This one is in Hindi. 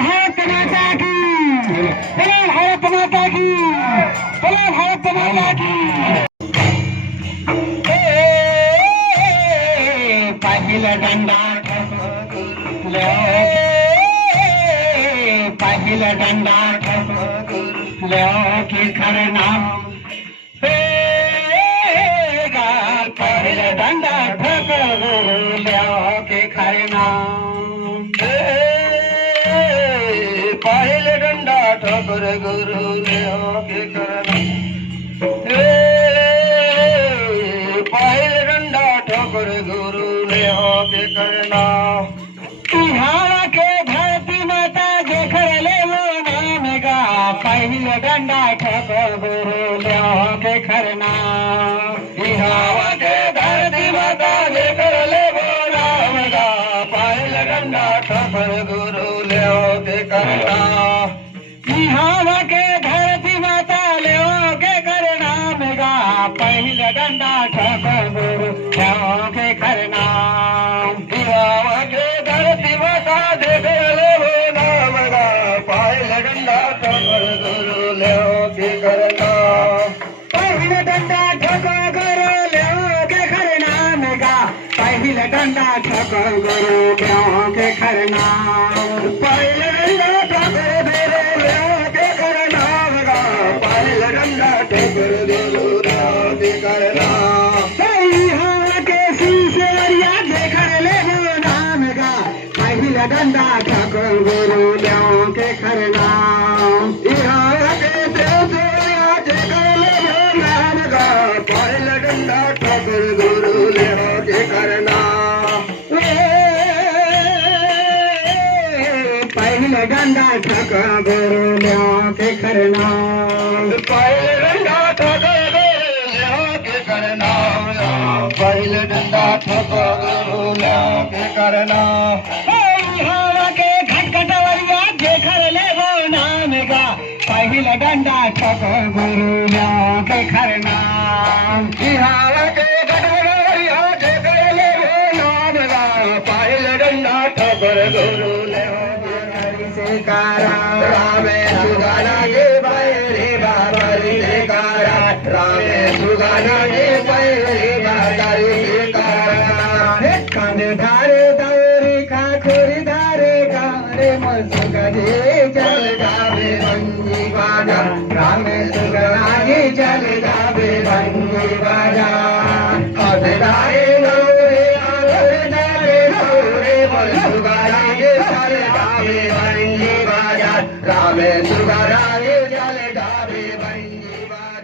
भारत माता की, बोलो भारत माता की, बोलो भारत माता की। पहिला डंडा ठोकलो, पहिला डंडा ठोकलो की खरं नाम पहिला डंडा ठोकलो की खरं नाम पहिला डंडा ठोकर गुरु के करना पहिला डंडा ठोकर गुरु के करना बिहार के धरती माता देखर ले वो नाम गा पहिला डंडा ठोकर गुरु के खरना बिहार के धरती माता देखर ले वो नाम गा पहिला डंडा ठोकर गुरु के करना बिहार के धरती माता ले के करना मेगा पहिला डंडा ठोकर गुरु के खरना बिहार के धरती माता देखर ले वो नाम गा पहिला डंडा ठोकर गुरु के करना पहिला डंडा ठोकर गुरु के खरना मेगा पहिला डंडा ठोकर गुरु के खरना पहिला डंडा ठोकर गुरु के करना गा पहिला डंडा ठोकर गुरु के करना बिहार के सिंसेरिया देखर ले वो नाम गा पहिला डंडा ठोकर गुरु के खरना बिहार के देवरिया देखर ले वो नाम गा पहिला डंडा ठोकर गुरु के करना पहिला डंडा ठोकर गुरु के खरना पहिला डंडा ठोकर गुरु के करना पहिला डंडा ठोकर गुरु के करना बिहार के खटखटवरिया देखर ले वो नाम गा पहिला डंडा ठोकर गुरु के खरना बिहार के गढ़वरिया देखर ले वो नाम गा पहिला डंडा ठोकर गुरु रामे सुगाना के बैरे बाबरी कारा रामे सुगाना के बैरे बाबरी कारा कान धारे दौरी का खोरी धारे गारे मसुगरे चल जावे बंजी बाजा रामे सुगरागे चल जावे बंजी बाजा अधराए नौरे अधराए नौरे मसुगारागे चल जावे बंजी बाजा रामे सुगारागे चल जावे बंजी बाजा